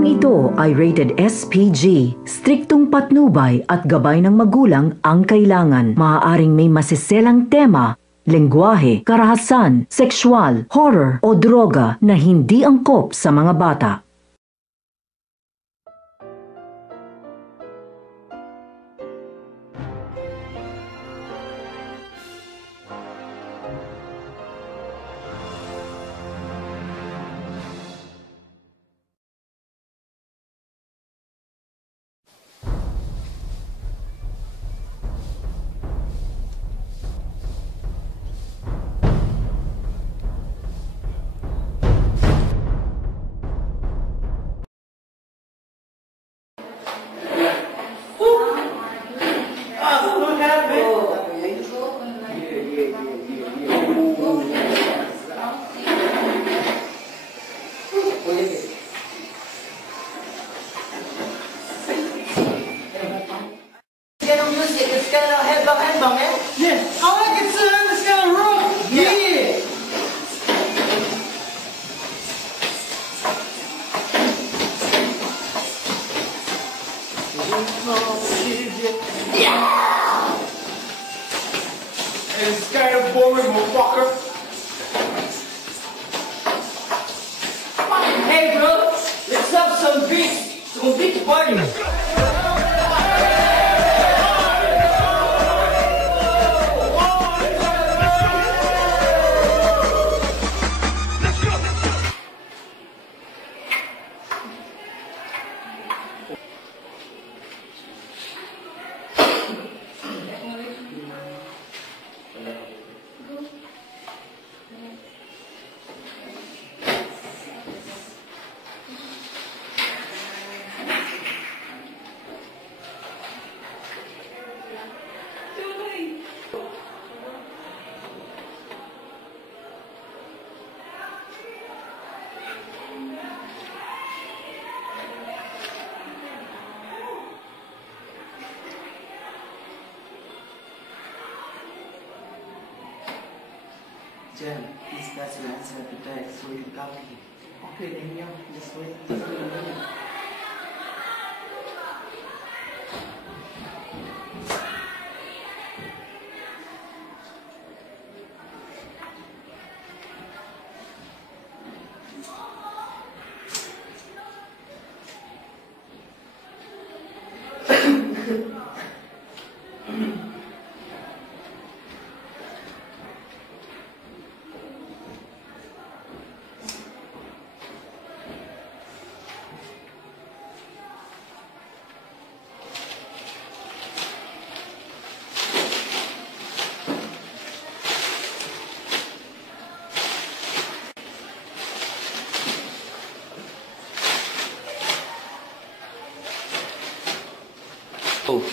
Programang ito ay rated SPG. Striktong patnubay at gabay ng magulang ang kailangan. Maaaring may masiselang tema, lengguwahe, karahasan, sexual, horror o droga na hindi angkop sa mga bata. It's kind of boring, motherfucker. Hey, bro, let's have some beats. Some beach party. Jen, please pass your answer to text so we can copy it. Okay, then yeah, just wait. Oh.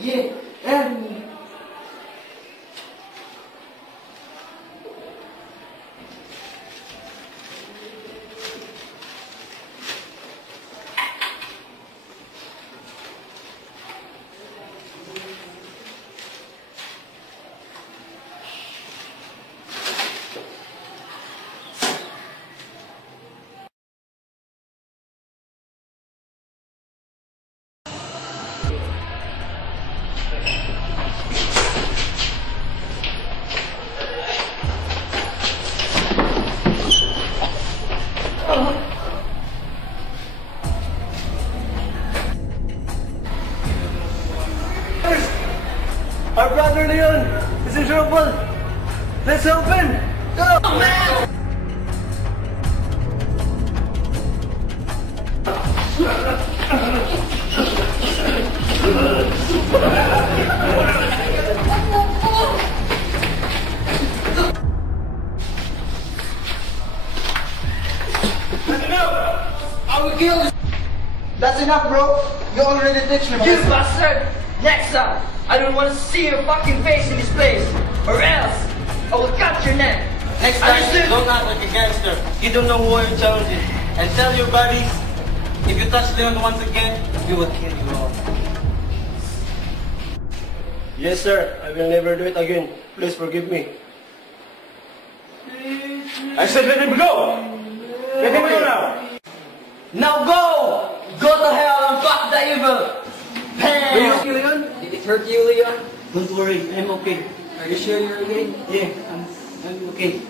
Yeah, and our brother Leon is in trouble. Let's open! Go, man! I will kill you! That's enough, bro. You already ditched me. You bastard! Next time, I don't want to see your fucking face in this place, or else I will cut your neck. Next time, Understood? don't act like a gangster. You don't know who are your challenges. And tell your buddies, if you touch Leon once again, we will kill you all. Yes, sir. I will never do it again. Please forgive me. I said let him go! Let him go now! Now go! Go to hell and fuck the evil! Bam! Did it hurt you, Leon? Did it hurt you, Leon? Don't worry, I'm okay. Are you sure you're okay? Yeah, I'm okay.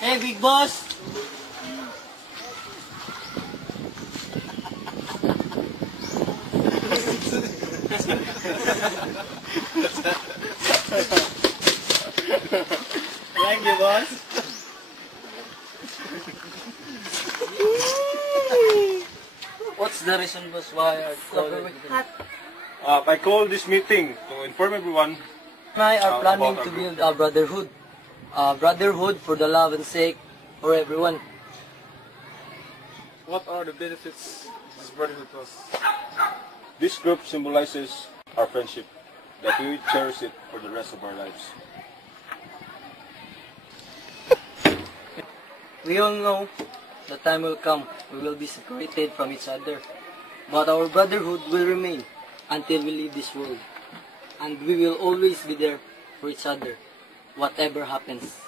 Hey, big boss! Thank you, boss. What's the reason, boss, why I called it? I called this meeting to inform everyone. I are planning about to our build a brotherhood. A brotherhood for the love and sake for everyone. What are the benefits this brotherhood to us? This group symbolizes our friendship, that we will cherish it for the rest of our lives. We all know the time will come we will be separated from each other. But our brotherhood will remain until we leave this world. And we will always be there for each other, whatever happens.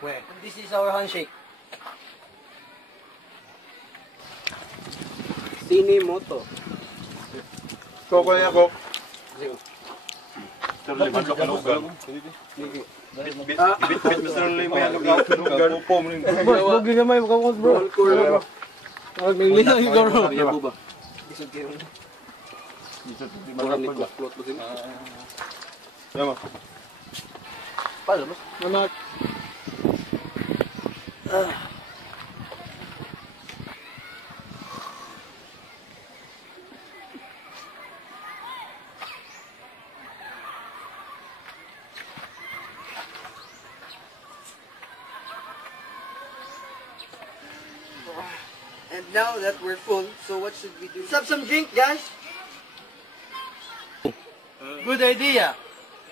Where? This is our handshake. Sini Moto. Koko niya ko. Turli man ka lugar. Bit mo sa turli mo yan lugar. Upo mo rin. Huwag nga may makakos bro. Huwag may linang ikaw bro. Iya po ba? Bisag kayo. Bisag ni plot mo din. Yama. Pala mas. Mamak. And now that we're full, so what should we do? Let's have some drink, guys. Good idea.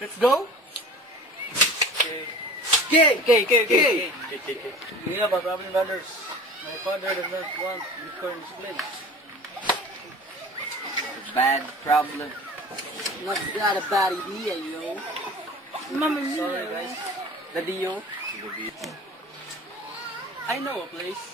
Let's go. Okay. We have a problem, brothers. My father does not want liquor in this place. Bad problem. Not got a bad idea, yo. Mama Sorry, guys. Daddy, yo. I know a place.